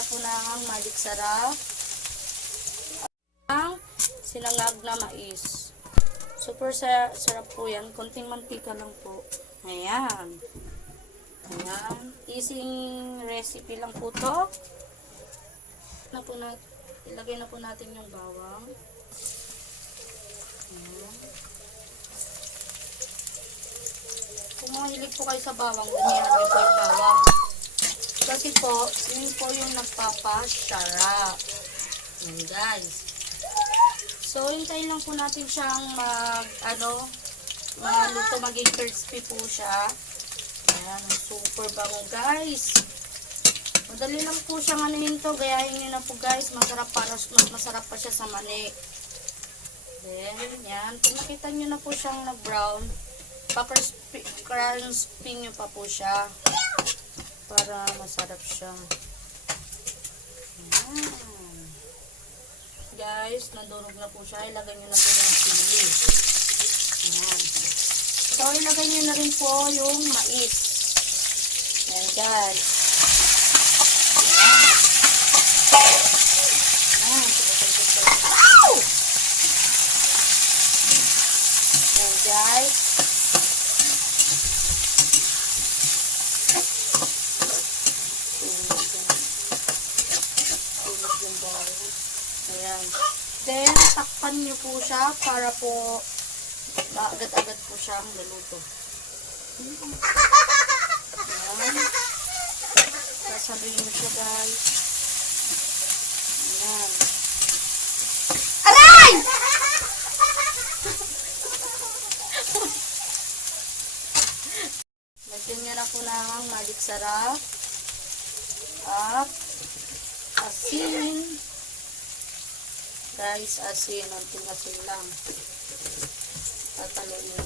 na po ng magic sarap. Ang sinangag na mais. Super sarap po yan. Konting mantika lang po. Ayan. Ayan. Easy recipe lang po to. Ilagay na po natin yung bawang. Ayan. Kung mahilig po kayo sa bawang, ganyan po yung bawang. Kasi po, yun po yung nagpapasarap. Ayan guys. So, hintayin lang po natin siyang maluto, maging crispy po siya. Ayan, super bango guys. Madali lang po siyang anuhin to. Gayahin nyo na po guys. Mas masarap pa siya sa mani. Then, yan. Kung nakita nyo na po siyang nag-brown, pa-crispy nyo pa po siya. Para masarap siya. Ayan. Guys, nadurog na po siya. Ilagay nyo na po yung chili. Ayan. So, ilagay nyo na rin po yung mais. Ayan, guys. Ayan. Ayan. Ayan, guys. Ayan. Then, takpan nyo po siya para po agad-agad po siyang naluto. Ayan. Sasabihin nyo siya guys. Ayan. Aray! Lagyan nyo na po ng magic sarap. At asin. Guys, asin. Unting asin lang. Tataluin nyo.